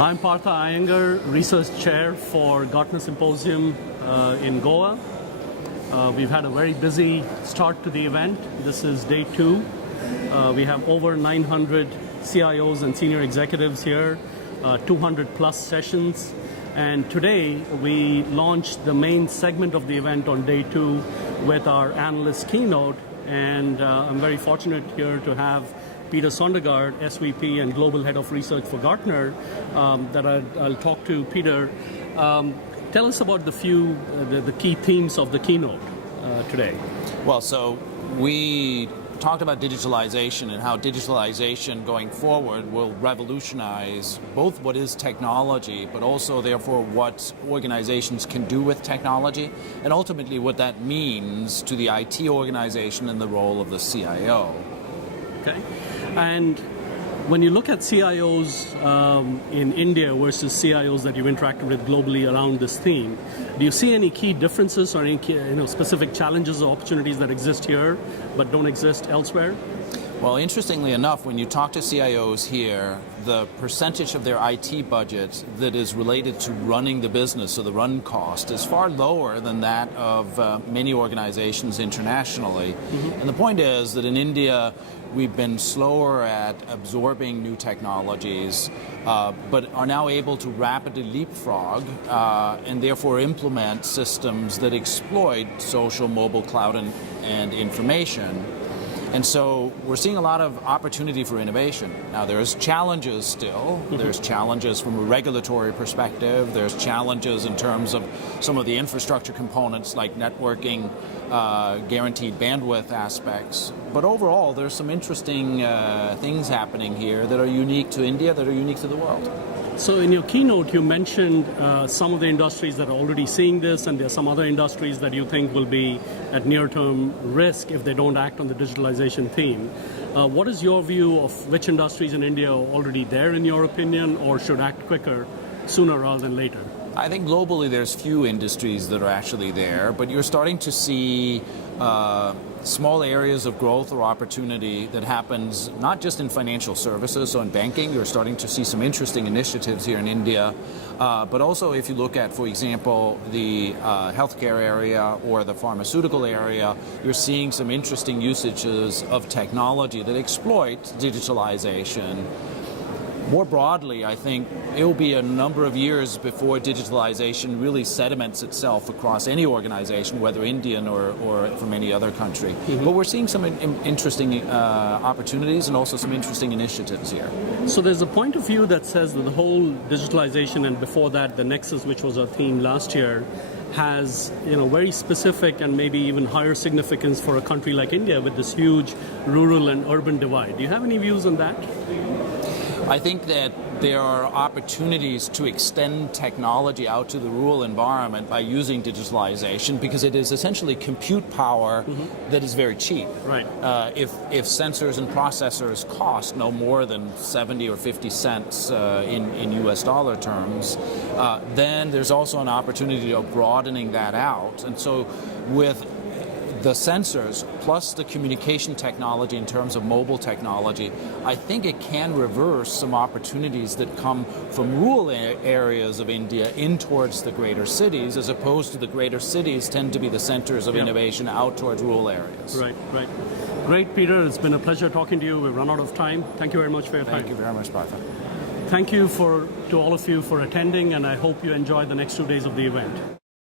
I'm Partha Iyengar, Research Chair for Gartner Symposium in Goa. We've had a very busy start to the event. This is day 2. We have over 900 CIOs and senior executives here, 200 plus sessions. And today we launched the main segment of the event on day 2 with our analyst keynote. And I'm very fortunate here to have Peter Sondergaard, SVP and Global Head of Research for Gartner, that I'll talk to. Peter, tell us about the key themes of the keynote today. Well, so we talked about digitalization and how digitalization going forward will revolutionize both what is technology, but also therefore what organizations can do with technology, and ultimately what that means to the IT organization and the role of the CIO. Okay. And when you look at CIOs in India versus CIOs that you've interacted with globally around this theme, do you see any key differences or any specific challenges or opportunities that exist here but don't exist elsewhere? Well, interestingly enough, when you talk to CIOs here, the percentage of their IT budget that is related to running the business, so the run cost, is far lower than that of many organizations internationally. Mm-hmm. And the point is that in India, we've been slower at absorbing new technologies, but are now able to rapidly leapfrog and therefore implement systems that exploit social, mobile, cloud, and information. And so we're seeing a lot of opportunity for innovation. Now there's challenges still. There's challenges from a regulatory perspective. There's challenges in terms of some of the infrastructure components like networking, guaranteed bandwidth aspects. But overall, there's some interesting things happening here that are unique to India, that are unique to the world. So in your keynote, you mentioned some of the industries that are already seeing this, and there are some other industries that you think will be at near-term risk if they don't act on the digitalization theme. What is your view of which industries in India are already there, in your opinion, or should act quicker, sooner rather than later? I think globally there's few industries that are actually there, but you're starting to see small areas of growth or opportunity that happens not just in financial services, so in banking, you're starting to see some interesting initiatives here in India, but also if you look at, for example, the healthcare area or the pharmaceutical area, you're seeing some interesting usages of technology that exploit digitalization. More broadly, I think it will be a number of years before digitalization really sediments itself across any organization, whether Indian or from any other country. Mm-hmm. But we're seeing some interesting opportunities and also some interesting initiatives here. So there's a point of view that says that the whole digitalization, and before that the Nexus, which was our theme last year, has very specific and maybe even higher significance for a country like India with this huge rural and urban divide. Do you have any views on that? I think that there are opportunities to extend technology out to the rural environment by using digitalization, because it is essentially compute power that is very cheap. Right. If sensors and processors cost no more than 70 or 50 cents in US dollar terms, then there's also an opportunity of broadening that out. And so with the sensors plus the communication technology in terms of mobile technology, I think it can reverse some opportunities that come from rural areas of India in towards the greater cities, as opposed to the greater cities tend to be the centers of innovation out towards rural areas. Right, right. Great, Peter. It's been a pleasure talking to you. We've run out of time. Thank you very much for your time. Thank you very much, Partha. Thank you to all of you for attending, and I hope you enjoy the next 2 days of the event.